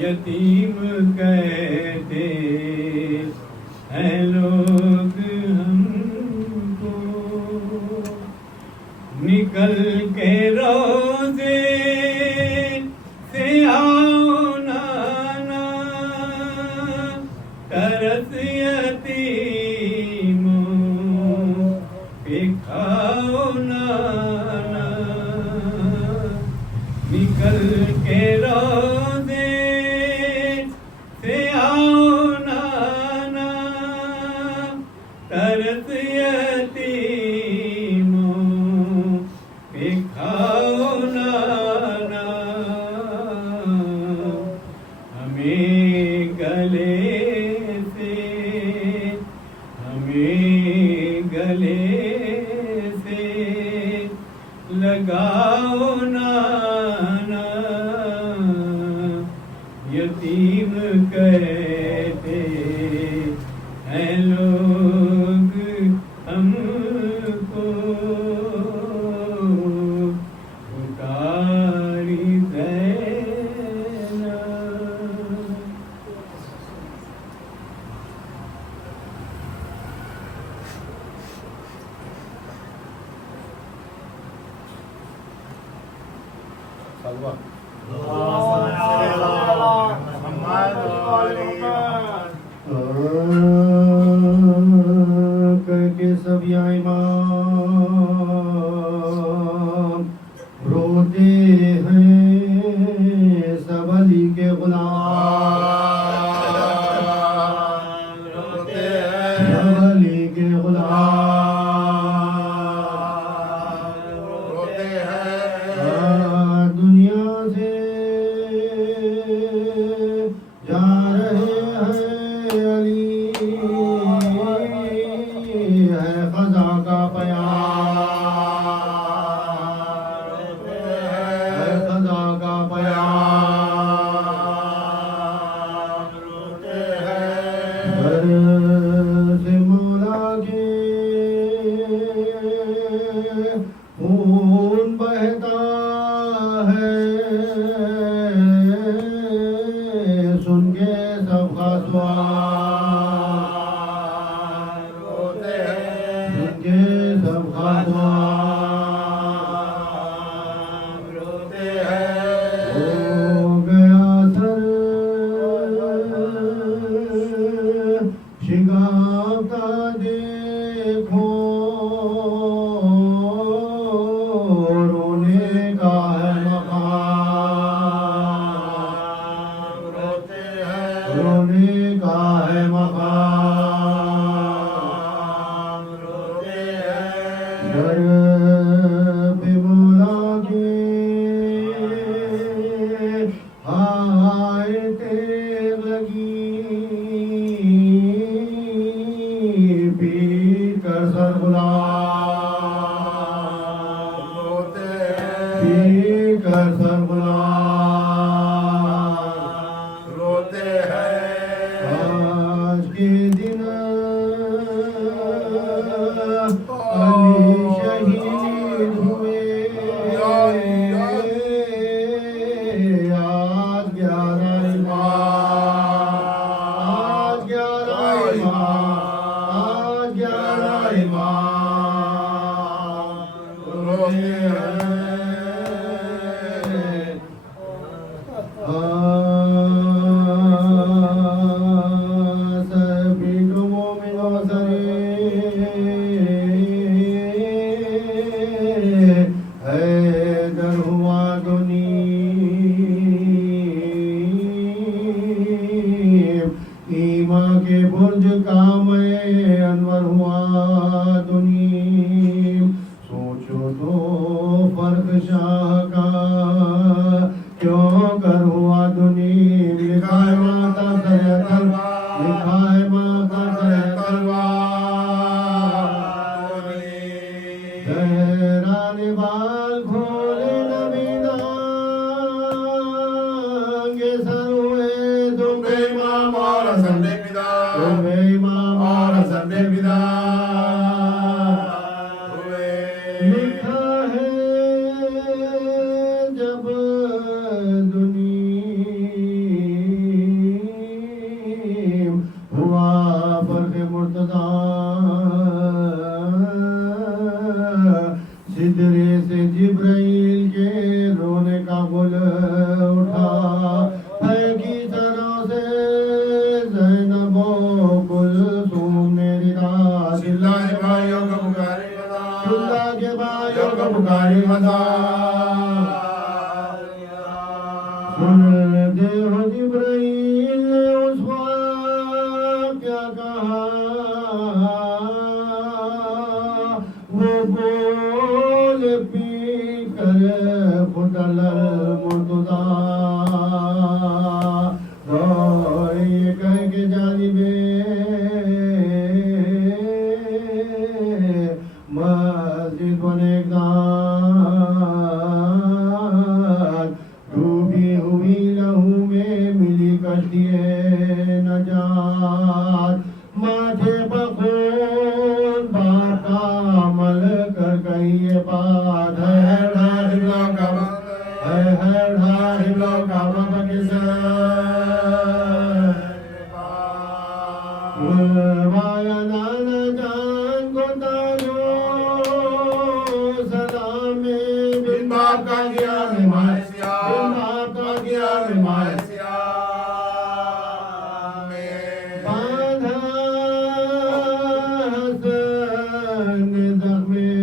یتیم کہتے ہیں لوگ ہم کو، نکل کے روزے سے آؤ نانا، ترس یتیموں پہ کھاؤ نانا، نکل کے روزے سے آؤ نانا، ترس یتیموں پہ کھاؤ نانا، ہمیں گلے سے لگاؤ نانا، یتیم کہتے ہیں لوگ ہم کو، پکاری دینا۔ کر کے سب یا امام روتے ہیں سب علی کے غلام، روتے ہیں سب علی کے غلام، روتے ہیں دنیا سے جا رہے ہیں علی، ہے خزاں کا پیام، ہے خزاں کا پیام، روتے ہیں گھر سے مولا کے خون بہتا ہے، سن کے سب کا سوال، روتے ہیں سن کے سب کا سوال، روتے ہیں ہو گیا سر شگافتہ دیکھو، رونے کا ہے مقام، روتے ہیں رونے کا ہے مقام، روتے ہیں در پہ مولا کے ہائے تیغ لگی، پیٹ کر سر غلام، روتے ہیں پیٹ کر سر غلام، روتے ہیں آج کے دن علی شہید ہوئے، آج 11 امام، آج 11 امام، آج 11 امام روتے ہیں، سبھی مومنوں حیدر ہوا دنی، ایمان کے برج کا میں انور ہوا دنی، سوچو تو فرق شاہ کا کیوں کر ہوا دنی، لکھا ہے ماتا سر تلوار، لکھا ہے ماتا سر تلوار، زہران بال کھولے نبی دانگے سر ہوئے تم بے امام اور حسن بے پدا، تم بے امام اور حسن بے پدا ہوئے، لکھا ہے جب دنیا جبرائیل نے اس وقت کیا کہا؟ وہ بول پی کر پھٹل مرتضی یہ کہہ کے جانب مسجد بنیگان ڈوبی ہوئی لہو میں ملی کشتی نجات ماتھے بخون باپ کا عمل کر گئی یہ بات ہے ڈھاڑ کا مایا نانا جان کو تاجو سلام میں بن باپ کا کیا مماسیا بن باپ کا کیا مماسیا باندھا حسن زخمے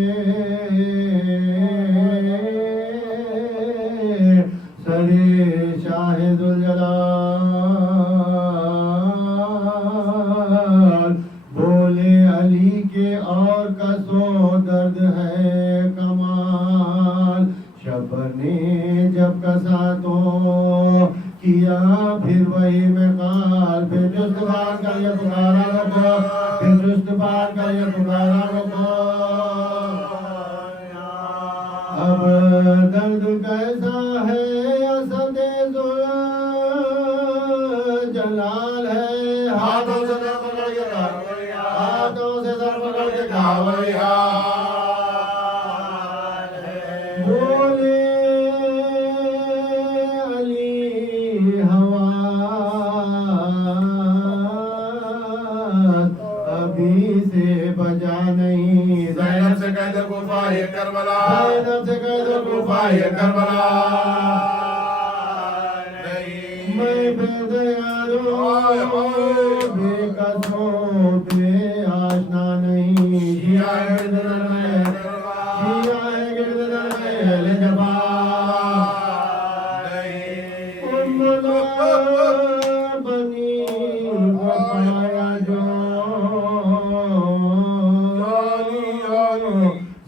سرے شاہد الجلال بولے علی کے اور کسو درد ہے کمال شبر نے جب کسا تو کیا پھر وہی میں قال پھر جست بار کر یہ پکارا رکھو پھر جست بار کر یہ پکارا رکھو اب درد کیسا ہے اسد جلال ہے ہاتھوں سے سر پکڑ کے ہاتھوں سے سر پکڑ کے کہا بولے علی حواس ابھی سے بجا نہیں زینب سے کہہ دے کوفہ یہ کربلا زینب سے کہہ دے کوفہ یہ کربلا میں بے دیاروں بے قدروں بے آشنا نہیں شیعہ ہے گرد در میں شیعہ ہے گرد در میں اہل جبا امنا بنی پایا جو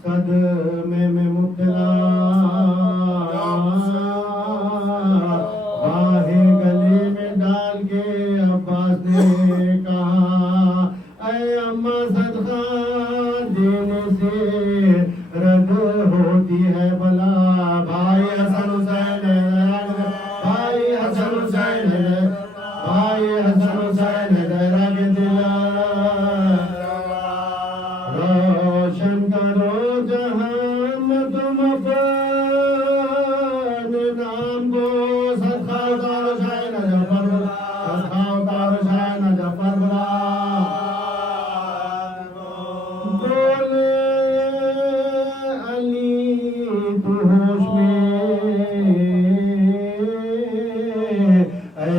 صدمے میں مبتلا باہیں گلے میں ڈال کے عباس نے کہا اے اماں صدقہ دینے سے رد ہوتی ہے بلا بھائی حسن حسین بھائی حسن حسین بھائی حسن حسین دہرا کے دل روشن کرو جہان میں تم اپنے نام کو صدقہ اتارو شاہ نجفر صدقہ اتارو شاہ نجفر بولے علی تو ہوش میں اے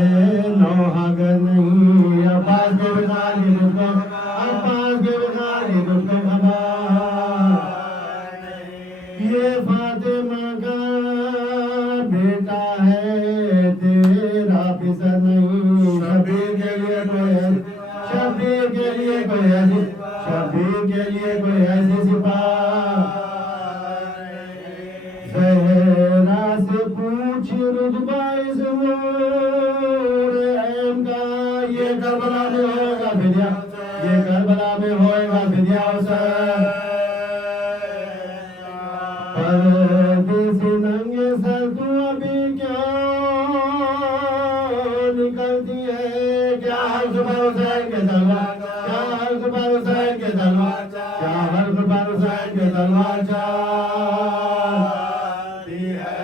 نوحگر نہیں عباس کے بغار کی تجھ کو عباس کے بغار کی تجھ کو خبر یہ فاطمہ کا بیٹا ہے تیرا پسر نہیں شبیر کے لیے کوئی ایسی شبیر کے لیے کوئی ایسی شبیر کے لیے کوئی ایسی سپاہ زہرا سے پوچھ رتبہ اس نور ایم کا یہ کربلا میں ہوئے گا فدیہ یہ کربلا میں ہوئے گا فدیہ حسین پردیسی ننگے سر تو ابھی کیا نکلتی ہے کیا حرف پر حسین کے تلوار کیا حرف پر حسین کے تلوار کیا حرف پر حسین کے تلوار چاہتی ہے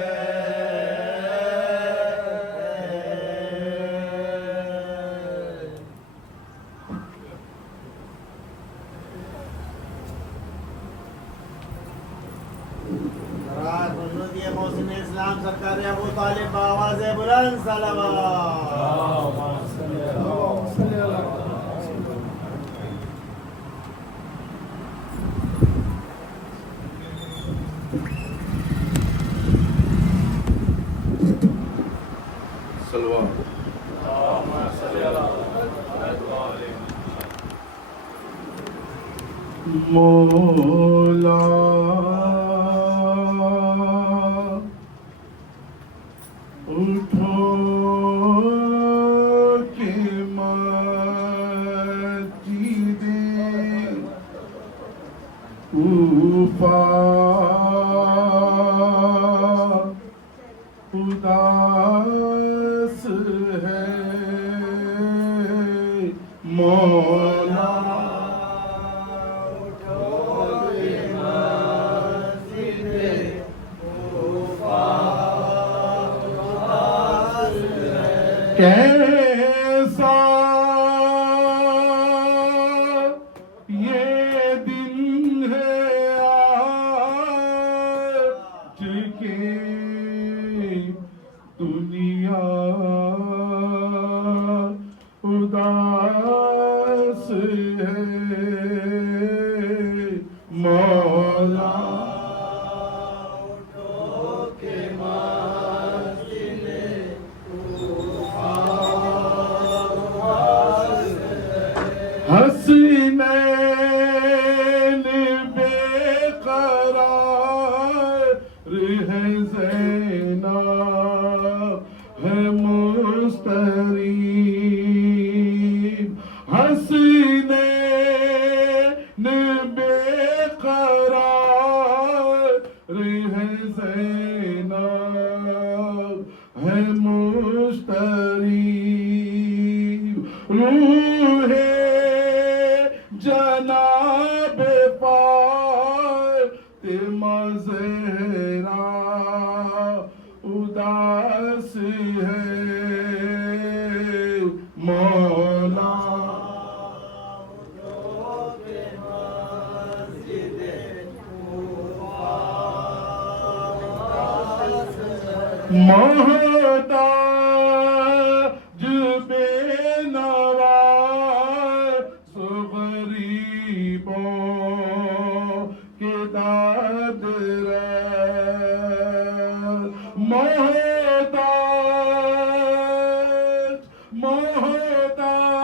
محسن اسلام سرکار ابو طالب بآواز بلند صلوات سلوات مولا اٹھو کہ مسجدیں کوفہ اداس ہے مولا کیسا یہ دن ہے آج کہ دنیا اداس ہے مولا حسینین بے قرار ہے زینب ہے مستریب حسینین بے قرار ہے زینب ہے مستریب روح جناب فاطمہ زہرا اداس ہے مولا محتاج بے نوا غریبوں کے داد رہے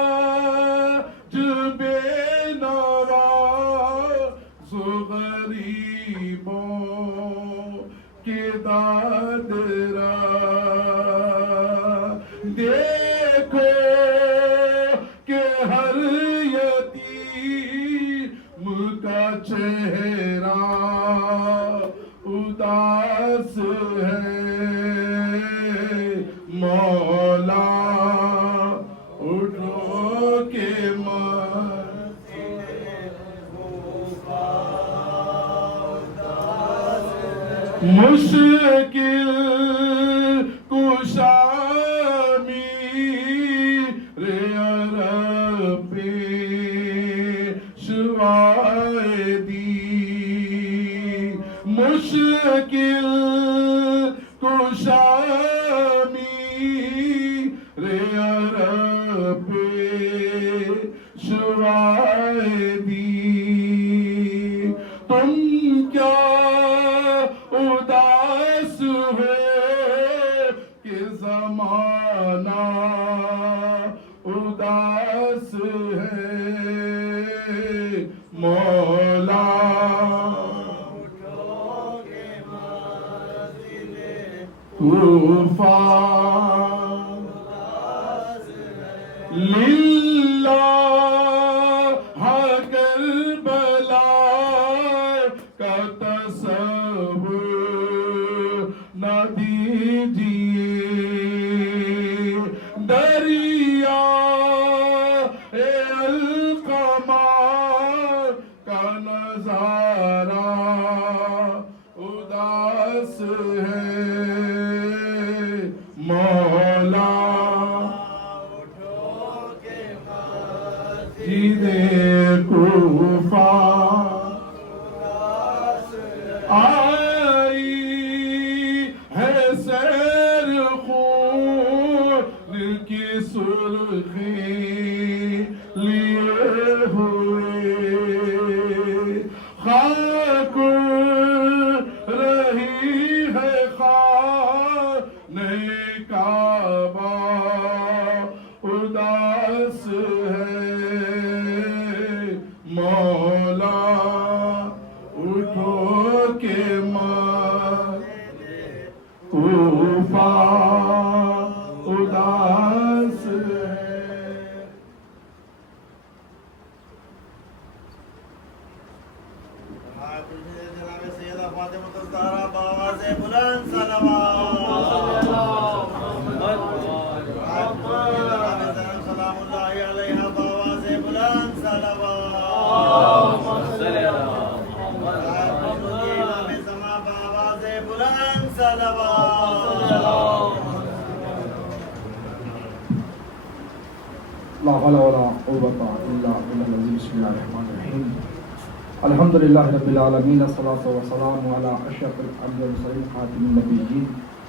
محتاج بے نواز غریبوں کے داد رہے دیکھو کہ ہر کا چہرہ اداس ہے مولا اٹھو کہ مشکل کشا میرے عرب پیشوائے دی مشکل کشا میرے عرب پیشوائے دی تم کیا اداس ہو کہ زمانہ اداس ہے مولا کوفہ للہ کربلا کا تصور نہ دیجیے دریا القمہ کا نظارہ اداس ہے مولا کوفہ آئی ہے سیر خون کی سرخی لیے ہوئے خاک رہی ہے خانہ کعبہ اداس ہے مولا لا حول ولا قوة إلا بالله العظيم. بسم الله الرحمن الرحيم. الحمد لله رب العالمين، الصلاة والسلام على أشرف الأنبياء والمرسلين خاتم النبيين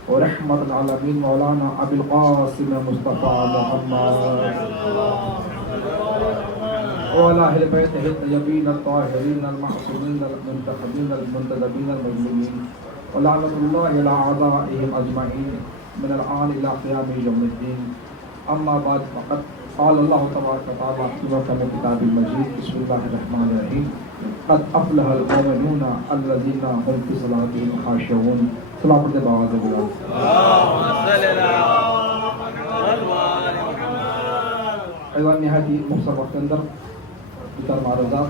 ورحمة العالمين مولانا أبي القاسم مصطفى محمد وعلى أهل بيته الطيبين الطاهرين المعصومين المنتخبين المنتدبين المظلومين ولعنة الله على أعدائهم أجمعين من الآن إلى قيام يوم الدين. أما بعد فقد قال الله تبارك وتعالى في محكم الكتاب المجيد. بسم الله الرحمن الرحيم. قد أفلح المؤمنون الذين هم في صلاتهم خاشعون. صلاة پڑھتے باواز بلند. ایوان نہایت ہی مختصر وقت کے اندر دو معروضات،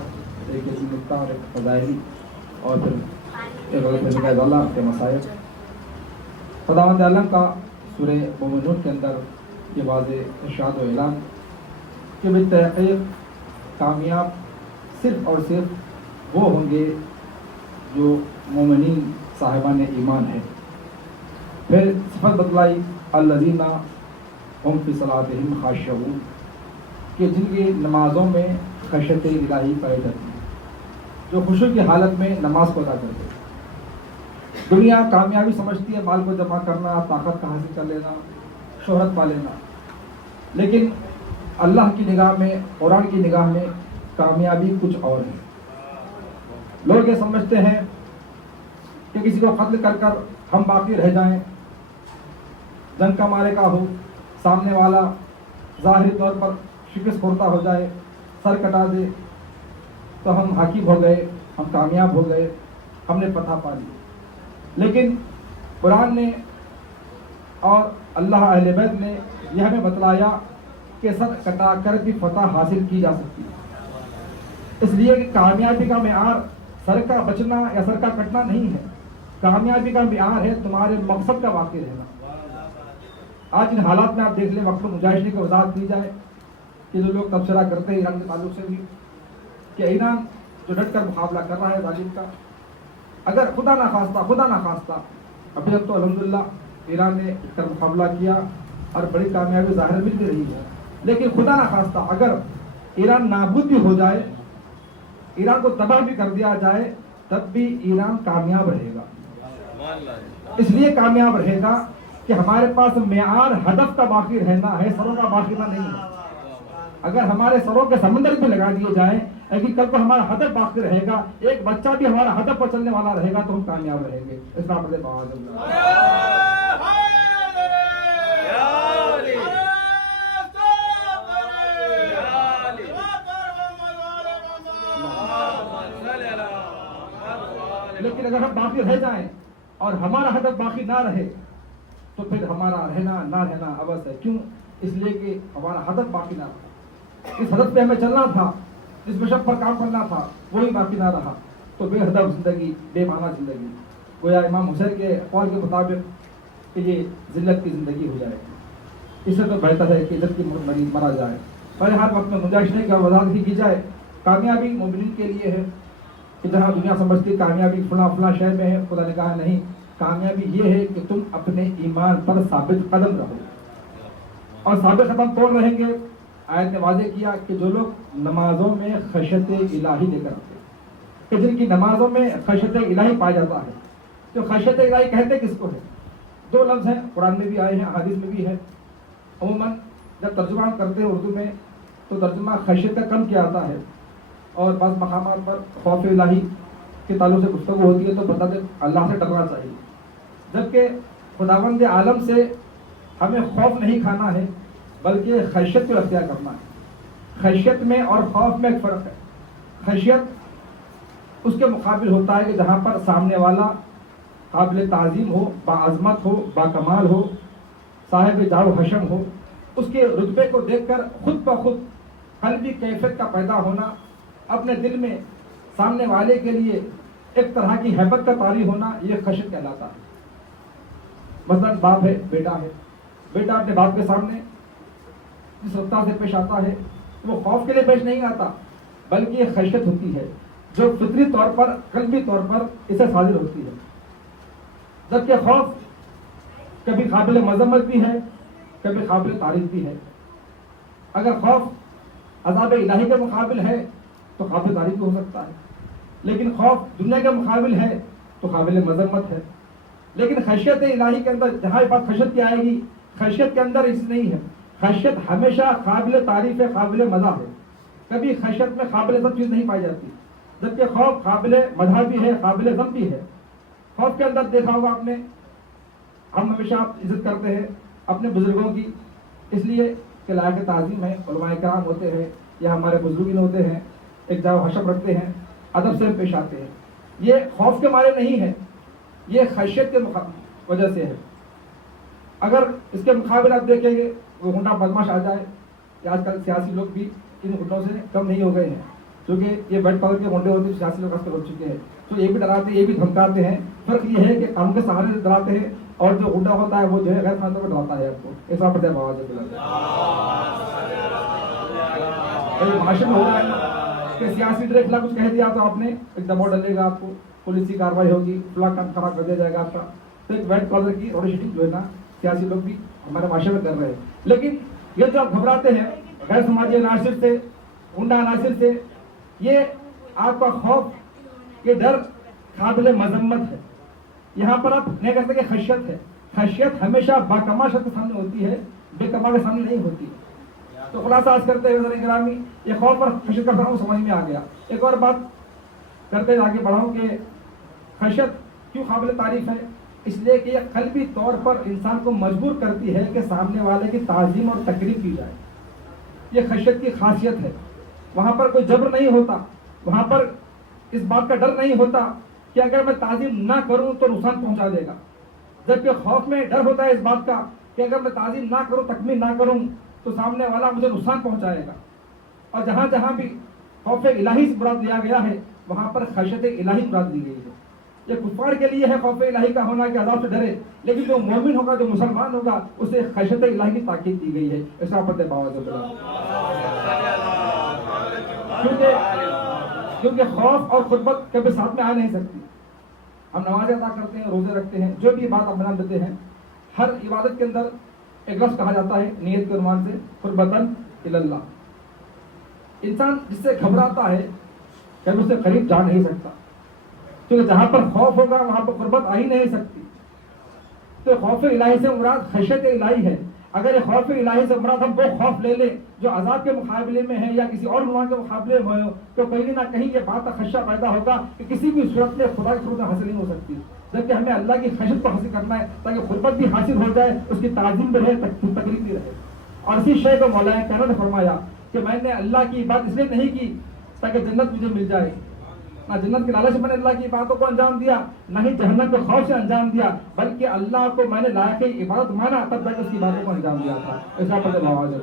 ایک اسم نکتہ اور ایک فضائلی، اور پھر ایک غلط نکاح والا کے مسائل. خداوند عالم کا سورہ مومنون کے اندر یہ واضح ارشاد و اعلان کہ بالتحقیق کامیاب صرف اور صرف وہ ہوں گے جو مومنین صاحبان ایمان ہیں. پھر صفت بتلائی الذین هم فی صلاتہم خاشعون، کہ جن کی نمازوں میں خشیت الہی پائی جاتی ہے، جو خشوع کی حالت میں نماز کو ادا کرتے ہیں. دنیا کامیابی سمجھتی ہے مال کو جمع کرنا، طاقت کا حاصل کر لینا، شہرت پا لینا، لیکن اللہ کی نگاہ میں، قرآن کی نگاہ میں کامیابی کچھ اور ہے. لوگ یہ سمجھتے ہیں کہ کسی کو قتل کر کر ہم باقی رہ جائیں، جنگ کا مارے کا ہو، سامنے والا ظاہری طور پر شکست خوردہ ہو جائے، سر کٹا دے، تو ہم حاکم ہو گئے، ہم کامیاب ہو گئے، ہم نے فتح پا لی. لیکن قرآن نے اور اللہ اہل بیت نے یہ ہمیں بتلایا کہ سر کٹا کر بھی فتح حاصل کی جا سکتی ہے. اس لیے کہ کامیابی کا معیار سر کا بچنا یا سر کا کٹنا نہیں ہے. کامیابی کا معیار ہے تمہارے مقصد کا واقع رہنا. آج ان حالات میں آپ دیکھ لیں، وقت مجاہدین کی وضاحت دی جائے کہ جو لوگ تبصرہ کرتے ہیں ایران کے تعلق سے بھی کہ ایران جو ڈٹ کر مقابلہ کر رہا ہے ظالم کا، اگر خدا نخواستہ ابھی تک تو الحمدللہ ایران نے ڈٹ کر مقابلہ کیا اور بڑی کامیابی ظاہر مل بھی رہی ہے، لیکن خدا نخواستہ اگر ایران نابود بھی ہو جائے، ایران کو تباہ بھی کر دیا جائے، تب بھی ایران کامیاب رہے گا. اس لیے کامیاب رہے گا کہ ہمارے پاس معیار ہدف کا باقی رہنا ہے، سروں کا باقی رہنا نہیں ہے. اگر ہمارے سروں کے سمندر میں لگا دیے جائیں لیکن کل کو ہمارا ہدف باقی رہے گا، ایک بچہ بھی ہمارا ہدف پر چلنے والا رہے گا تو ہم کامیاب رہیں گے. اس کا مطلب لیکن اگر ہم باقی رہ جائیں اور ہمارا ہدف باقی نہ رہے تو پھر ہمارا رہنا نہ رہنا عبث ہے. کیوں؟ اس لیے کہ ہمارا ہدف باقی نہ رہا. اس ہدف پہ ہمیں چلنا تھا، جس مشن پر کام کرنا تھا، وہی باقی نہ رہا تو بے ہدف زندگی، بے معنی زندگی. گویا امام حسین کے قول کے مطابق کہ یہ ذلت کی زندگی ہو جائے گی. اس سے تو بہتر ہے کہ عزت کی مریض مرا جائے. بہرحال وقت میں مجاہدین کی وضاحت کی جائے. کامیابی مومنین کے لیے ہے کہ جہاں دنیا سمجھتی ہے کامیابی فلاں شہر میں ہے، خدا نے کہا نہیں، کامیابی یہ ہے کہ تم اپنے ایمان پر ثابت قدم رہو. اور ثابت قدم کون رہیں گے؟ آیت نے واضح کیا کہ جو لوگ نمازوں میں خشیت الہی لے کر آتے ہیں، کہ جن کی نمازوں میں خشیت الہی پایا جاتا ہے. جو خشیت الہی کہتے کس کو ہے؟ دو لفظ ہیں، قرآن میں بھی آئے ہیں، حدیث میں بھی ہے. عموماً جب ترجمہ کرتے ہیں اردو میں تو ترجمہ خشیت کا کم کیا آتا ہے، اور بعض مقامات پر خوف الہی کے تعلق سے گفتگو ہوتی ہے تو بتاتے اللہ سے ڈرنا چاہیے. جبکہ خداوند عالم سے ہمیں خوف نہیں کھانا ہے بلکہ خشیت کو اختیار کرنا ہے. خشیت میں اور خوف میں ایک فرق ہے. خشیت اس کے مقابل ہوتا ہے کہ جہاں پر سامنے والا قابل تعظیم ہو، باعظمت ہو، باکمال ہو، صاحب جار و حشم ہو، اس کے رتبے کو دیکھ کر خود بخود قلبی کیفیت کا پیدا ہونا، اپنے دل میں سامنے والے کے لیے ایک طرح کی ہیبت کا طاری ہونا، یہ خشیت کہلاتا ہے. مثلا باپ ہے، بیٹا ہے، بیٹا اپنے باپ کے سامنے جس رفتار سے پیش آتا ہے وہ خوف کے لیے پیش نہیں آتا بلکہ یہ خشیت ہوتی ہے جو فطری طور پر، قلبی طور پر اسے حاضر ہوتی ہے. جبکہ خوف کبھی قابل مذمت بھی ہے، کبھی قابل تعریف بھی ہے. اگر خوف عذاب الہی کے مقابل ہے تو قابل تعریف ہو سکتا ہے، لیکن خوف دنیا کے مقابل ہے تو قابل مذمت ہے۔ لیکن خشیت الہی کے اندر جہاں بات خشیت کی آئے گی، خشیت کے اندر اس نہیں ہے، خشیت ہمیشہ قابل تعریف ہے، قابل مزاح ہے، کبھی خشیت میں قابل ذم چیز نہیں پائی جاتی، جبکہ خوف قابل مزاح بھی ہے، قابل ذم بھی ہے۔ خوف کے اندر دیکھا ہوگا آپ نے، ہم ہمیشہ عزت کرتے ہیں اپنے بزرگوں کی، اس لیے کہ لائق تعظیم ہے، علماء کرام ہوتے ہیں یا ہمارے بزرگین ہوتے ہیں، ایک جاؤ حشر رکھتے ہیں، ادب سے پیش آتے ہیں۔ یہ خوف کے مارے نہیں ہے، یہ خشیت کے وجہ سے ہے۔ اگر اس کے مقابل آپ دیکھیں گے وہ گنڈا بدماش آ جائے، آج کل سیاسی لوگ بھی ان گنڈوں سے کم نہیں ہو گئے ہیں، کیونکہ یہ بیٹ پاور کے گنڈے ہوتے ہیں، سیاسی لوگ ہو چکے ہیں، تو یہ بھی ڈراتے ہیں، یہ بھی دھمکاتے ہیں۔ فرق یہ ہے کہ قانون کے سہارے سے ڈراتے ہیں، اور جو گنڈا ہوتا ہے وہ جو ہے غیر قانونی طور پر ڈراتا ہے آپ کو۔ ایسا پڑتا ہے بابا جی معاشرے میں ہو رہا ہے نا کہ سیاسی ڈر خلاف کچھ کہہ دیا تو آپ نے ایک دباؤ ڈلے گا، آپ کو پولیسی کاروائی ہوگی، فلاں کام خراب کر دیا جائے گا آپ کا۔ تو ایک ویٹ کالر کی روڈ شیٹنگ جو ہے نا سیاسی لوگ بھی ہمارے معاشرے میں کر رہے ہیں، لیکن یہ جو آپ گھبراتے ہیں غیر سماجی عناصر سے، گنڈا عناصر سے، یہ آپ کا خوف، یہ ڈر قابل مذمت ہے۔ یہاں پر آپ نہیں کہتے کہ خشیت ہے، خشیت ہمیشہ باکمال شخص کے سامنے ہوتی ہے، بے کمال کے سامنے نہیں ہوتی۔ تو خلاصہ آج کرتے ہوئے حضرات گرامی، یہ خوف اور خشیت کا فرق سمجھ میں آ گیا۔ ایک اور بات کرتے آگے بڑھاؤں کہ خشیت کیوں قابل تعریف ہے؟ اس لیے کہ یہ قلبی طور پر انسان کو مجبور کرتی ہے کہ سامنے والے کی تعظیم اور تقریب کی جائے، یہ خشیت کی خاصیت ہے۔ وہاں پر کوئی جبر نہیں ہوتا، وہاں پر اس بات کا ڈر نہیں ہوتا کہ اگر میں تعظیم نہ کروں تو نقصان پہنچا دے گا، جبکہ خوف میں ڈر ہوتا ہے اس بات کا کہ اگر میں تعظیم نہ کروں، تکمیل نہ کروں تو سامنے والا مجھے نقصان پہنچائے گا۔ اور جہاں جہاں بھی خوف الہی سے مراد لیا گیا ہے وہاں پر خشیت الہی مراد لی گئی ہے۔ یہ کفار کے لیے ہے خوف الہی کا ہونا کہ عذاب سے ڈرے، لیکن جو مومن ہوگا، جو مسلمان ہوگا، اسے خشیت الہی کی تاکید دی گئی ہے۔ ایسا پتہ کیونکہ خوف اور خطبت کبھی ساتھ میں آ نہیں سکتی۔ ہم نمازیں ادا کرتے ہیں، روزے رکھتے ہیں، جو بھی بات آپ بنا دیتے ہیں، ہر عبادت کے اندر ایک لفظ کہا جاتا ہے نیت کے عنوان سے، قربتاً الی اللہ۔ انسان جس سے گھبراتا ہے کبھی اس سے قریب جا نہیں سکتا، کیونکہ جہاں پر خوف ہوگا وہاں پر قربت آ ہی نہیں سکتی۔ تو خوف الہی سے مراد خشیت الہی ہے۔ اگر یہ خوف الہی سے مراد ہم وہ خوف لے لیں جو عذاب کے مقابلے میں ہے یا کسی اور عنوان کے مقابلے میں ہو، تو کہیں نہ کہیں یہ بات کا خدشہ پیدا ہوگا کہ کسی بھی صورت میں خدا کی صورت حاصل نہیں ہو سکتی، جبکہ ہمیں اللہ کی خشیت کو حاصل کرنا ہے تاکہ قربت بھی حاصل ہو جائے، اس کی تعظیم بھی رہے، تقریب بھی رہے۔ اور اسی شے کو مولا کہنا نے فرمایا کہ میں نے اللہ کی بات اس لیے نہیں کی تاکہ جنت مجھے مل جائے، نہ جنت کے لالچ میں نے اللہ کی باتوں کو انجام دیا، نہ ہی جہنم کے خوف سے انجام دیا، بلکہ اللہ کو میں نے لائق عبادت مانا تب جا کے اس کی باتوں کو انجام دیا تھا۔ ایسا پڑھے آواز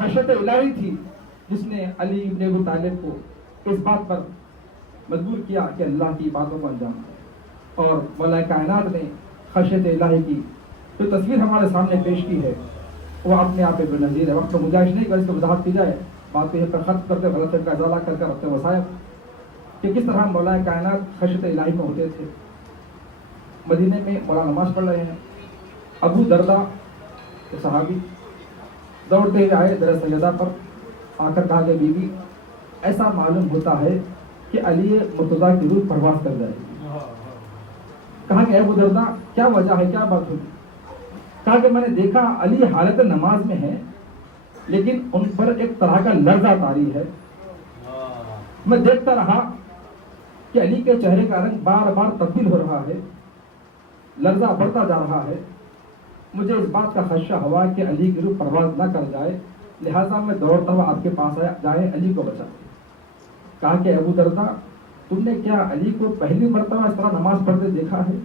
خشیت الہی تھی جس نے علی ابن ابی طالب کو اس بات پر مجبور کیا کہ اللہ کی باتوں کو انجام دے۔ اور مولا کائنات نے خشیت الہی کی جو تصویر ہمارے سامنے پیش کی ہے وہ اپنے آپ بے نظیر ہے۔ وقت کو گنجائش نہیں کر اس کو وضاحت کی جائے، بات کو یہ ختم کرتے غلط کا ازالہ کر کر اپنے وسائل کہ کس طرح مولا کائنات خشیت الہی میں ہوتے تھے۔ مدینے میں مولا نماز پڑھ رہے ہیں، ابو دردہ صحابی دوڑتے ہوئے آئے در سیدہ پر، آ کر کہا کہ بی بی ایسا معلوم ہوتا ہے کہ علی مرتضیٰ کی روح پرواز کر جائے گی۔ کہا کہ اے ابو دردہ کیا وجہ ہے، کیا بات ہوئی؟ کہا کہ میں نے دیکھا علی حالت نماز میں ہے لیکن ان پر ایک طرح کا لرزہ طاری ہے۔ میں دیکھتا رہا کہ علی کے چہرے کا رنگ بار بار تبدیل ہو رہا ہے، لرزہ بڑھتا جا رہا ہے۔ مجھے اس بات کا خدشہ ہوا کہ علی کی روح پرواز نہ کر جائے، لہٰذا میں دوڑتا ہوا آپ کے پاس آیا جائے علی کو بچا۔ کہا کہ ابو دردہ تم نے کیا علی کو پہلی مرتبہ اس طرح نماز پڑھتے دیکھا ہے؟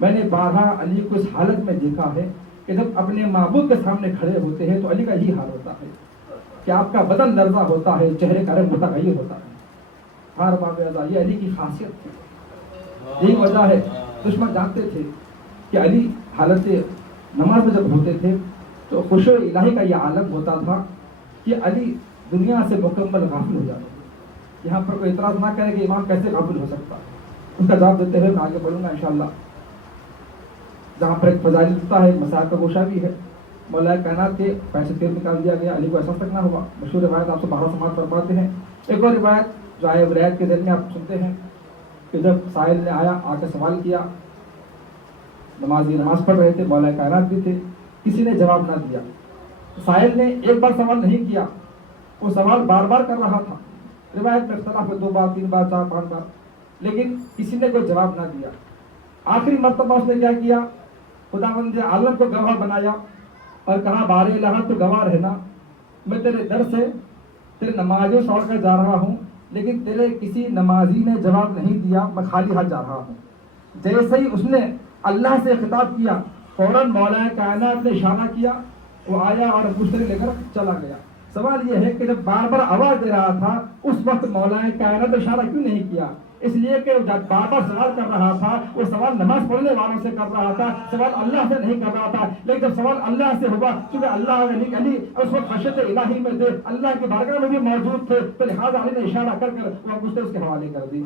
میں نے بارہا علی کو اس حالت میں دیکھا ہے کہ جب اپنے معبود کے سامنے کھڑے ہوتے ہیں تو علی کا یہی حال ہوتا ہے کہ آپ کا بدن لرزہ ہوتا ہے، چہرے کا رنگ متغیر ہوتا ہے۔ ہر باب اعضاء یہ علی کی خاصیت تھی، یہی وجہ ہے دشمن جانتے تھے کہ علی حالت نماز میں جب ہوتے تھے تو خشوع الہی کا یہ عالم ہوتا تھا کہ علی دنیا سے مکمل غافل ہو جاتا. یہاں پر کوئی اعتراض نہ کرے کہ امام کیسے غافل ہو سکتا ہے. اس کا جواب دیتے ہوئے میں آگے بڑھوں گا انشاءاللہ. جہاں پر ایک فضائل لکھتا ہے، ایک مسائل کا گوشہ بھی ہے. مولا کائنات کے پیسے تیر نکال دیا گیا، علی کو احساس تک نہ ہوا. مشہور روایت آپ سے بارہ سماعت کر پاتے ہیں. ایک اور روایت جو آئے ولایت کے ذریعے آپ سنتے ہیں کہ جب سائل نے آیا، آ کے سوال کیا، نماز پڑھ رہے تھے، مولا کائنات بھی تھے، کسی نے جواب نہ دیا. سائل نے ایک بار سوال نہیں کیا، وہ سوال بار بار کر رہا تھا. روایت میں اختلاف ہے، 2 بار 3 بار 4 5 بار، لیکن کسی نے کوئی جواب نہ دیا. آخری مرتبہ اس نے کیا کیا؟ خداوند عالم کو گواہ بنایا اور کہا بار الہ تو گواہ رہنا، میں تیرے در سے تیرے نمازیں چھوڑ کر جا رہا ہوں، لیکن تیرے کسی نمازی نے جواب نہیں دیا، میں خالی ہاتھ جا رہا ہوں. جیسے ہی اس نے اللہ سے خطاب کیا، فوراً مولا کائنات نے اشارہ کیا، وہ آیا اور مشتری لے کر چلا گیا. سوال یہ ہے کہ جب بار بار آواز دے رہا تھا اس وقت مولا کائنات نے اشارہ کیوں نہیں کیا؟ اس لیے کہ جب بار بار سوال کر رہا تھا وہ سوال نماز پڑھنے والوں سے کر رہا تھا، سوال اللہ سے نہیں کر رہا تھا. لیکن جب سوال اللہ سے ہوا، چونکہ اللہ علی اس وقت خشیت الہی میں تھے، اللہ کے بارگاہ میں بھی موجود تھے، تو لہٰذا علی نے اشارہ کر کر وہ مشتری اس کے حوالے کر دی.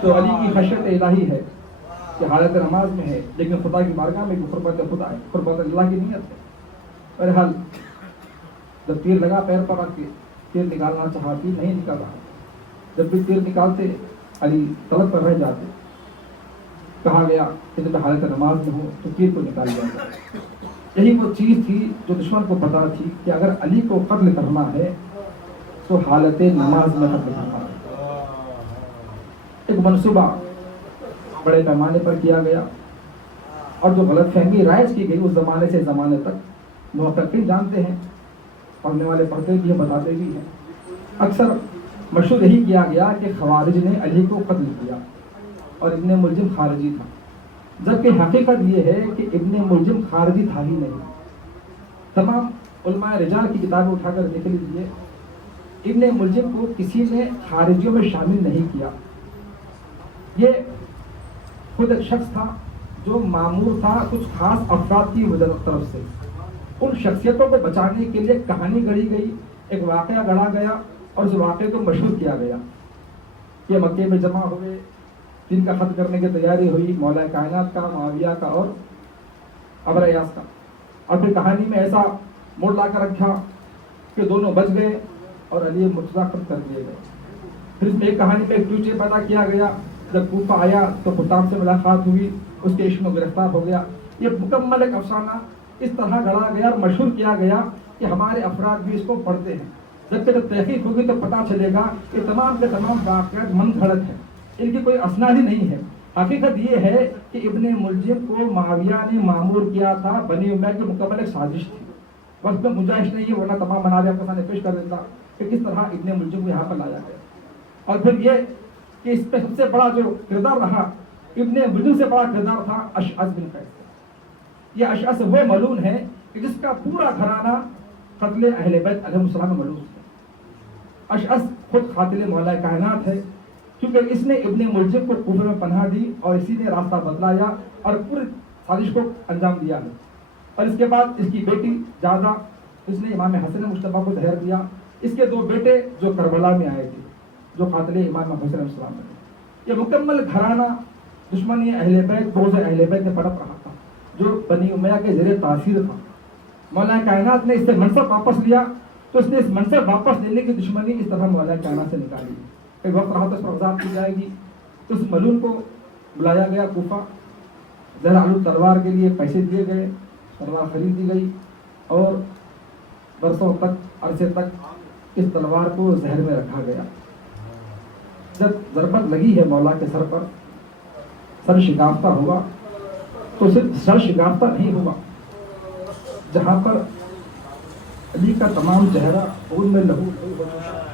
تو علی کی خشیت الہی ہے کہ حالت نماز میں ہے، لیکن خدا کی بارگاہ میں قربت خدا ہے، قربت اللہ کی نیت ہے. بہرحال جب تیر لگا پیر پر رکھ کے تیر نکالنا چاہا، تیر نہیں نکال رہا. جب بھی تیر نکالتے علی طلب پر رہ جاتے. کہا گیا کہ جب حالت نماز میں ہو تو تیر کو نکال لیا جائے. یہی وہ چیز تھی جو دشمن کو پتا تھی کہ اگر علی کو قتل کرنا ہے تو حالت نماز میں قتل کرنا ہے. ایک منصوبہ بڑے پیمانے پر کیا گیا اور جو غلط فہمی رائج کی گئی اس زمانے سے زمانے تک محققین جانتے ہیں، پڑھنے والے پڑھتے بھی ہیں، بتاتے بھی ہیں. اکثر مشہور یہی کیا گیا کہ خوارج نے علی کو قتل کیا اور ابن ملجم خارجی تھا، جبکہ حقیقت یہ ہے کہ ابن ملجم خارجی تھا ہی نہیں. تمام علماء رجال کی کتابیں اٹھا کر دیکھ لیجیے، ابن ملجم کو کسی نے خارجیوں میں شامل نہیں کیا. یہ خود ایک شخص تھا جو معمور تھا کچھ خاص افراد کی وجہ طرف سے. ان شخصیتوں کو بچانے کے لیے کہانی گڑھی گئی، ایک واقعہ گڑھا گیا اور اس واقعے کو مشہور کیا گیا. یہ مکے میں جمع ہوئے، جن کا خط کرنے کی تیاری ہوئی، مولا کائنات کا، معاویہ کا اور ابو ایاس کا. اور پھر کہانی میں ایسا موڑ لا کر رکھا کہ دونوں بچ گئے اور علی مرتضیٰ خط کر دیے گئے. پھر اس میں ایک کہانی میں ایک ٹویچے پیدا کیا گیا. جب کوفہ آیا تو خطاب سے ملاقات ہوئی، اس کے عشق میں گرفتار ہو گیا. یہ مکمل ایک افسانہ اس طرح گڑھا گیا اور مشہور کیا گیا کہ ہمارے افراد بھی اس کو پڑھتے ہیں. جب تحقیق ہوگی تو پتہ چلے گا کہ تمام کے تمام واقعات من گھڑت ہیں، ان کی کوئی اسناد ہی نہیں ہے. حقیقت یہ ہے کہ ابن ملجم کو معاویہ نے معمور کیا تھا، بنی امیہ کی مکمل ایک سازش تھی. وقت میں گنجائش نہیں ہے ورنہ تمام مناظر آپ کے سامنے پیش کر دیتا کہ کس طرح ابن ملجم کو یہاں پر لایا گیا. اور پھر یہ کہ اس پہ سب سے بڑا جو کردار رہا ابن ملجم سے بڑا کردار تھا اشعث بن قیس. یہ اشعث وہ ملعون ہے کہ جس کا پورا گھرانہ قتل اہل بیت علیہ السلام میں ملعون ہے. اشعث خود قاتل مولا کائنات ہے، کیونکہ اس نے ابن ملجم کو کوفہ میں پناہ دی اور اسی نے راستہ بتلایا اور پوری سازش کو انجام دیا ہے. اور اس کے بعد اس کی بیٹی جازا، اس نے امام حسن مجتبیٰ کو زہر دیا. اس کے 2 بیٹے جو کربلا میں آئے تھے، جو قاتل امام حسن علیہ السلام تھے. یہ مکمل گھرانہ دشمنی اہل بیت، بغض اہل بیت میں پڑپ رہا تھا، جو بنی امیہ کے زیر تاثیر تھا. مولا کائنات نے اس سے منصب واپس لیا تو اس نے اس منصب واپس لینے کی دشمنی اس طرح مولا کائنات سے نکالی. ایک وقت رہا تو اس پر وضاحت کی جائے گی. تو اس ملعون کو بلایا گیا کوفہ، زہر آلود تلوار کے لیے پیسے دیے گئے، تلوار خرید دی گئی اور برسوں تک، عرصے تک اس تلوار کو زہر میں رکھا گیا. جب ضربت لگی ہے مولا کے سر پر، سر شکافتہ ہوا، تو صرف سر شکافتہ نہیں ہوا، جہاں پر علی کا تمام چہرہ خون میں لہو ہو چکا،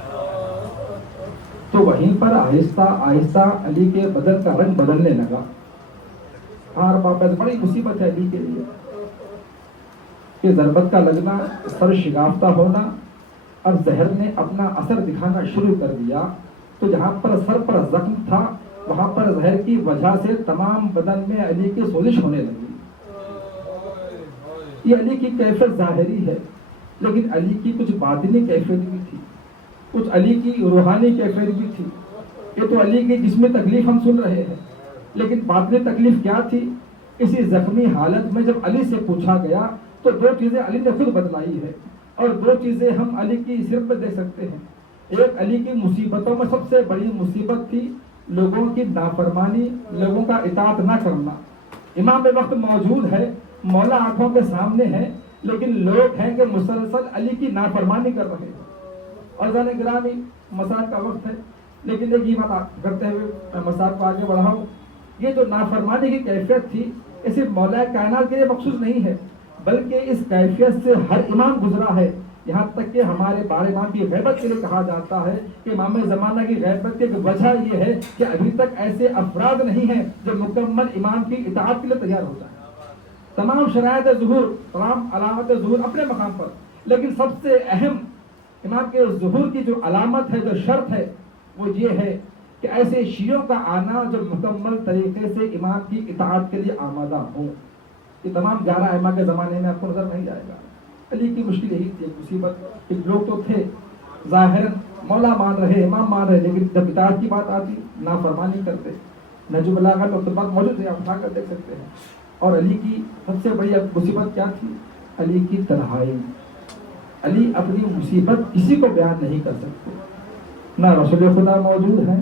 تو وہیں پر آہستہ آہستہ علی کے بدن کا رنگ بدلنے لگا. ہار باپ، بڑی مصیبت ہے علی کے لیے. کہ ضربت کا لگنا، سر شگافتہ ہونا، اب زہر نے اپنا اثر دکھانا شروع کر دیا، تو جہاں پر سر پر زخم تھا وہاں پر زہر کی وجہ سے تمام بدن میں علی کی سوزش ہونے لگی۔ یہ علی کی کیفیت ظاہری ہے، لیکن علی کی کچھ باطنی کیفیت بھی تھی، کچھ علی کی روحانی کیفیت بھی تھی۔ یہ تو علی کی جسمی تکلیف ہم سن رہے ہیں، لیکن باطنی تکلیف کیا تھی؟ اسی زخمی حالت میں جب علی سے پوچھا گیا تو دو چیزیں علی نے خود بتلائی ہے، اور دو چیزیں ہم علی کی سیرت میں دیکھ سکتے ہیں۔ ایک علی کی مصیبتوں میں سب سے بڑی مصیبت تھی لوگوں کی نافرمانی، لوگوں کا اطاعت نہ کرنا۔ امام وقت موجود ہے، مولا آنکھوں کے سامنے ہے، لیکن لوگ ہیں کہ مسلسل علی کی نافرمانی کر رہے ہیں۔ اور جانے گرامی مساج کا وقت ہے، لیکن ایک یہ بات کرتے ہوئے میں مساج کو آگے بڑھاؤں، یہ جو نافرمانی کی کیفیت تھی یہ صرف مولا کائنات کے لیے مخصوص نہیں ہے، بلکہ اس کیفیت سے ہر امام گزرا ہے۔ یہاں تک کہ ہمارے بارے امام کی غیبت کے لیے کہا جاتا ہے کہ امام زمانہ کی غیبت کی وجہ یہ ہے کہ ابھی تک ایسے افراد نہیں ہیں جو مکمل امام کی اطاعت کے لیے تیار ہو جائیں۔ تمام شرائط ظہور، تمام علامت ظہور اپنے مقام پر، لیکن سب سے اہم امام کے ظہور کی جو علامت ہے، جو شرط ہے، وہ یہ ہے کہ ایسے شیعوں کا آنا جو مکمل طریقے سے امام کی اطاعت کے لیے آمادہ ہوں۔ یہ تمام 11 ائمہ کے زمانے میں آپ کو نظر نہیں آئے گا۔ علی کی مشکل یہی تھی، ایک مصیبت کہ لوگ تو تھے ظاہراً مولا مان رہے، امام مان رہے، لیکن جب اطاعت کی بات آتی نافرمانی کرتے۔ نجم البلاغہ میں بات موجود ہے، آپ اٹھا کر دیکھ سکتے ہیں۔ اور علی کی سب سے بڑی مصیبت کیا تھی؟ علی کی تنہائی۔ علی اپنی مصیبت کسی کو بیان نہیں کر سکتے، نہ رسول خدا موجود ہے،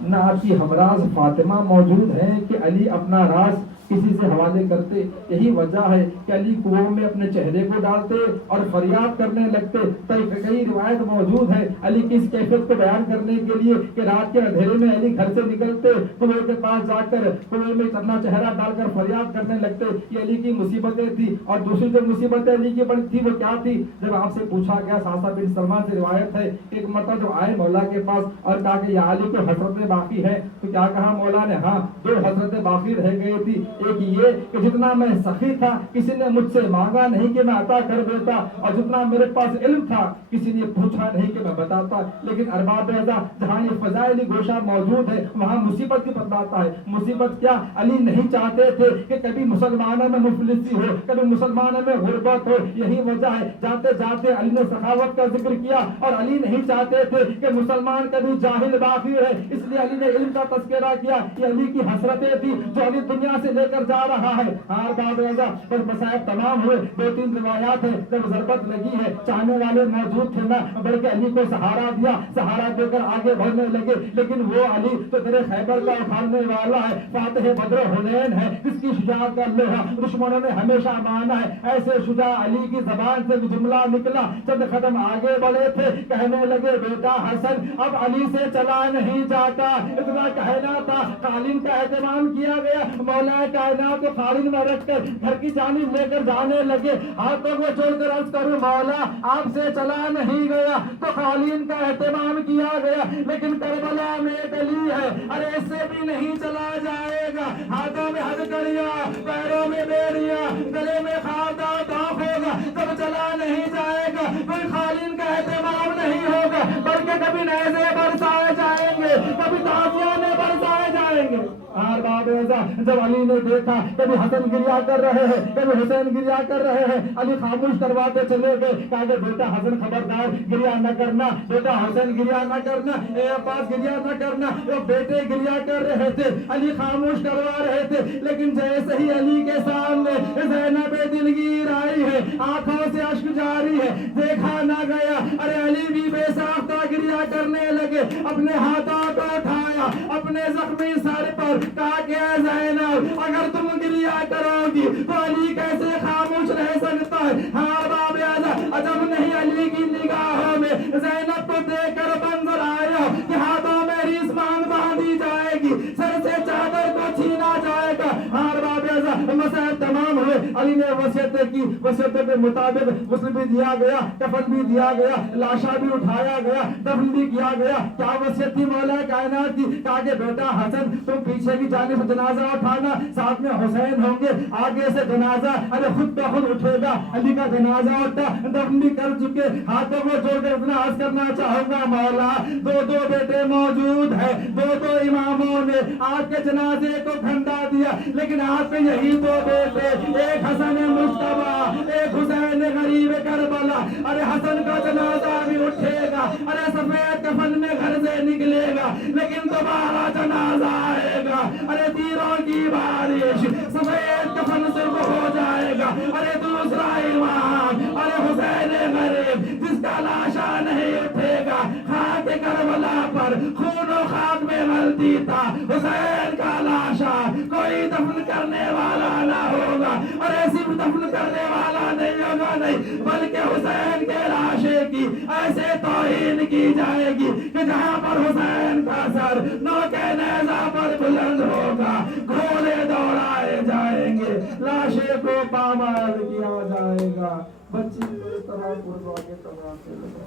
نہ آپ کی ہمراز فاطمہ موجود ہے کہ علی اپنا راز کسی سے حوالے کرتے۔ یہی وجہ ہے کہ علی کنویں میں اپنے چہرے کو ڈالتے اور فریاد کرنے لگتے۔ کئی روایت موجود ہے علی کی اس کیفیت کو بیان کرنے کے لیے کہ رات کے اندھیرے میں علی گھر سے نکلتے، کنویں کے پاس جا کر کنویں میں اپنا چہرہ ڈال کر فریاد کرنے لگتے۔ یہ علی کی مصیبتیں تھی۔ اور دوسری جو مصیبتیں علی کی بڑی تھی وہ کیا تھی؟ جب آپ سے پوچھا گیا، ساسا بن سلمان سے روایت ہے کہ ایک مرتبہ جو آئے مولا کے پاس اور کہا کہ یا علی کو حسرتیں باقی ہے، تو کیا کہا مولا نے؟ ہاں، 2 حسرتیں باقی رہ گئی تھی۔ ایک یہ کہ جتنا میں سخی تھا کسی نے مجھ سے مانگا نہیں کہ میں عطا کر دیتا، اور جتنا میرے پاس علم تھا کسی نے پوچھا نہیں کہ میں بتاتا۔ لیکن ارباب اعضاء جہاں یہ فضائلی گوشہ موجود ہے وہاں مصیبت کی بتلاتا ہے۔ مصیبت کیا؟ علی نہیں چاہتے تھے کہ کبھی مسلمانوں میں مفلسی ہو، کبھی مسلمانوں میں غربت ہو۔ یہی وجہ ہے جاتے جاتے علی نے سخاوت کا ذکر کیا، اور علی نہیں چاہتے تھے کہ مسلمان کبھی جاہل باقی رہے، اس لیے علی نے علم کا تذکرہ کیا۔ یہ علی کی حسرتیں تھی جو علی دنیا سے لے کر جا رہا ہے۔ ہر باب رضا بس مسائب تمام ہوئے۔ 2-3 روایات ہیں جب ضربت لگی ہے چاہنے والے موجود تھے نہ، بلکہ علی کو سہارا دیا، سہارا دے کر آگے بڑھنے لگے۔ لیکن وہ علی تو تیرے خیبر کا اٹھانے والا ہے، فاتح بدر حنین ہے، جس کی شجاعت کا لوہا دشمنوں نے ہمیشہ مانا ہے۔ ایسے شجاع علی کی زبان سے جملہ نکلا، چند قدم آگے بڑھے تھے، کہنے لگے بیٹا حسن اب علی سے چلا نہیں جاتا۔ اتنا کہنا تھا، قالین کا اہتمام کیا گیا، مولا کائنات کو قالین میں رکھ کر گھر کی جانب لے کر جانے لگے۔ ہاتھوں کو چھوڑ کر عرض کروں مولا آپ سے چلا نہیں گیا، تو قالین کا اہتمام کیا گیا، لیکن کربلا میں ایک علی ہے، ارے اس سے بھی نہیں چلا جائے گا۔ ہاتھوں میں ہتھکڑیاں، پیروں میں بیڑیاں، گلے میں خاردہ داغ ہوگا، جب چلا نہیں جائے گا کوئی قالین کا اہتمام نہیں ہوگا، بلکہ کبھی نیزے برسائے جائیں گے، کبھی تازیاں میں برسائے جائیں گے۔ ہر باب ایسا جب علی نے دیکھا کبھی حسن گریا کر رہے ہیں، کبھی حسین گریا کر رہے ہیں، علی خاموش کرواتے چلے گئے، کہا کہ بیٹا حسن خبردار گریا نہ کرنا، بیٹا حسین گریا نہ کرنا، اے عباس گریا نہ کرنا۔ وہ بیٹے گریا کر رہے تھے، علی خاموش کروا رہے تھے، لیکن جیسے ہی علی کے سامنے زینب دلگیر آئی ہے، آنکھوں سے اشک جاری ہے، دیکھا نہ گیا، ارے علی بھی بے ساختہ گریا کرنے لگے، اپنے ہاتھوں کو اٹھایا اپنے زخمی سر پر، کہا کہ اے زینب اگر تم گریا کرو گی تو علی کیسے خاموش رہ سکتا ہے؟ ہاں باب اعظم عجب نہیں علی کی نگاہوں میں زینب کو دیکھ کر منظر آیا کہ ہاتھوں میں ریسمان باندھی جائے گی، سر سے چادر کو چھینا جائے گا۔ ہاں باب اعظم مسائل تمام ہوئے، علی نے وصیتیں کی، وصیتوں کے مطابق غسل بھی دیا گیا، کفن بھی دیا گیا، لاشا بھی اٹھایا گیا، دفن بھی کیا گیا۔ کیا وصیت تھی مولا کائنات کی؟ کہا کہ بیٹا حسن تم پیچھے کی جانب سے جنازہ اٹھانا، ساتھ میں حسین ہوں گے، آگے سے جنازہ ارے خود بخود اٹھے گا۔ علی کا جنازہ اٹھا، دفن بھی کر چکے، ہاتھوں کو جوڑ کر اتنا عرض کرنا چاہوں گا مولا دو بیٹے موجود ہیں، دو اماموں نے آپ کے جنازے کو کھنڈا دیا، لیکن آپ کے یہی دو بیٹے، ایک حسن مجتبی، ایک حسین غریب کربلا، ارے حسن کا جنازہ بھی اٹھے گا، ارے سفید کفن میں گھر سے نکلے گا، لیکن دوبارہ جنازہ آئے گا، ارے تیروں کی بارش، سفید کفن سرخ ہو جائے گا، ارے دوسرا امام، ارے حسین غریب جس کا لاشا نہیں اٹھے گا، خاک کربلا پر خون و خاک میں غلطی تھا، حسین کا لاشا کوئی دفن کرنے والا نہ ہوگا، اور صرف دفن کرنے والا نہیں ہوگا نہیں بلکہ حسین کے لاشے کی ایسے توہین کی جائے گی کہ جہاں پر حسین کا سر نوکے نیزہ پر بلند ہوگا، گھوڑے دوڑائے جائیں گے، لاشے کو پامال کیا جائے گا، بچی کو اس طرح پروا کے طرح سے لگا۔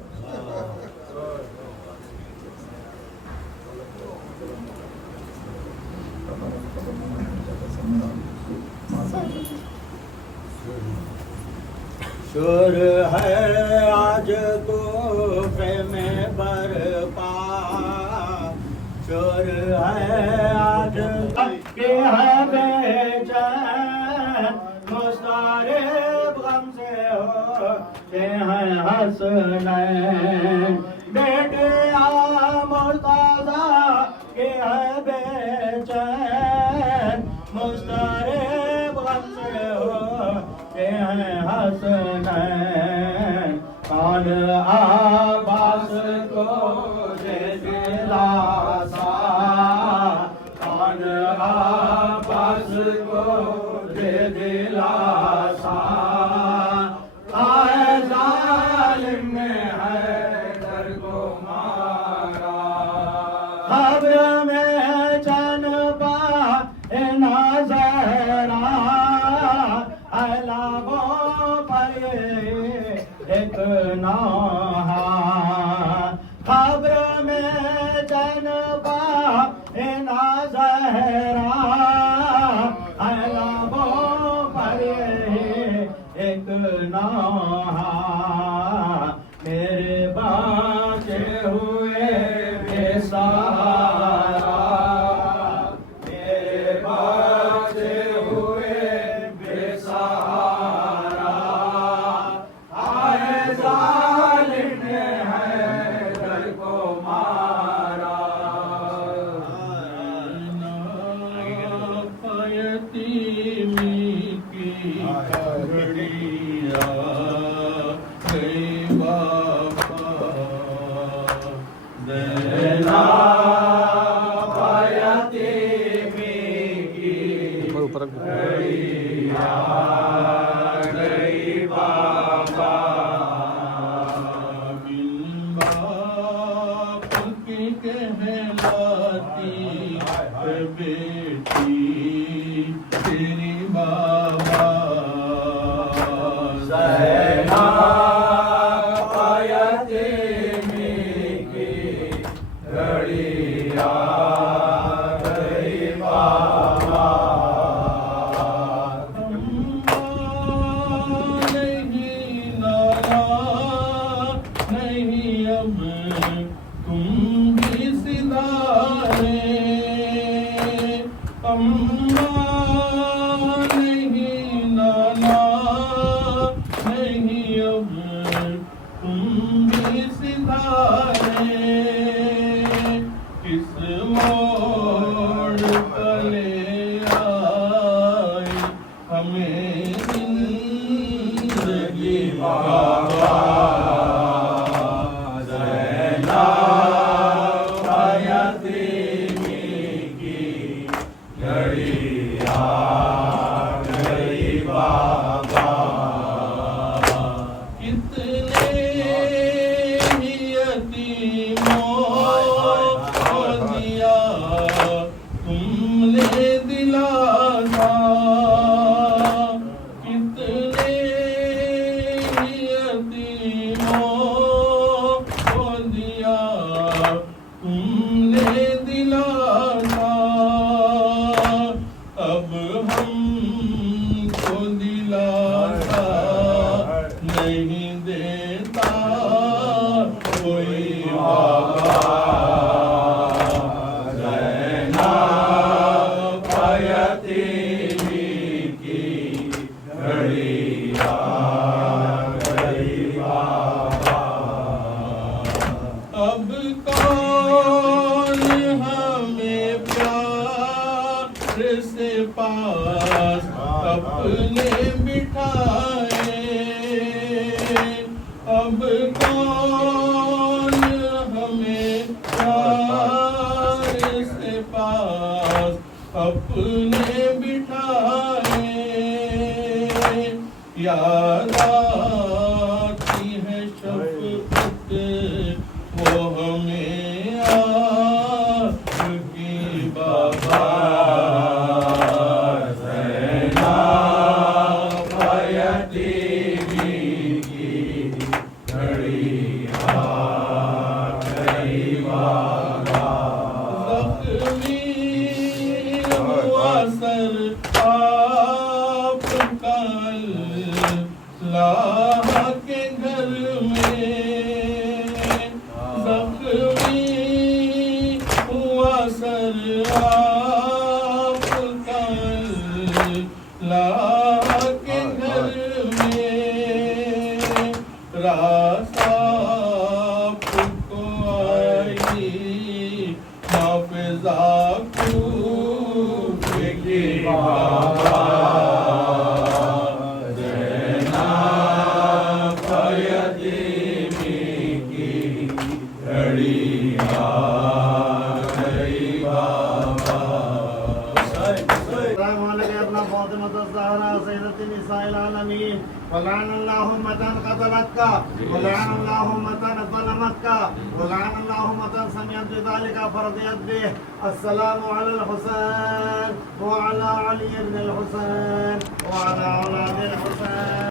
شور ہے آج کوفے میں برپا، شور ہے آج کہ ہے بے چین، مستعرب غم سے ہوتے ہیں حسنین، بیٹے مرتضیٰ کہ ہے بے چین، مستعرب غم سے ہوتے ہیں حسنین، کون عباس کو دے دلاسا، کون عباس کو دے دلاسا، آئے ظالم نے حیدر کو مارا، خبر میں جنبا نا زہرا، لبوں پر ایک نوحہ، خبر میں جنبا نا زہرا، لبوں پر ایک نوحہ، میرے بچے ہوئے بے سہارا، میرے بچے ہوئے بے سہارا، آئے ظالم نے حیدر کو مارا، یتیمی کی گھڑیاں گئی بابا، دینا یتیمی کی گھڑیاں گئی بابا، بن باپ کی کہلاتی ہے بیٹی تیری بابا، زینب یتیمی کی گھڑیاں گئی بابا، نہیں نالا نہیں اب تم بھی سدارے، اماں نہیں نالا نہیں اب تم بھی سدارے، کس موڑ پر لے آئی ہمیں زندگی بابا، زینب یتیمی کی گھڑیاں گئی بابا، کتنے ہی یتیموں کو دیا تم نے دلاسا، کتنے اب کون ہمیں پیار سے پاس اپنے بٹھائے، اب کون ہمیں پیار سے پاس اپنے بٹھائے، یاد آتی ہے شفقت وہ ہمیں آپ کی بابا زینب یتیمی کی گھڑی آ گئی بابا، زخمی ہوا سر آپ کا اللہ کے گھر میں، زخمی ہوا سر آپ کا اللہ کے گھر میں، راست آپ کو آئی حافظہ کوفے کی بابا زینب یتیمی کی گھڑی آ گئی بابا۔ السلام علیکم ابن فاطمة الزهراء سيدة نساء العالمين، ولعن الله من قتلتك، ولعن الله من ظلمتك، ولعن الله من سمعت بذلك فرضيت به. السلام على الحسين وعلى علي بن الحسين وعلى أولاد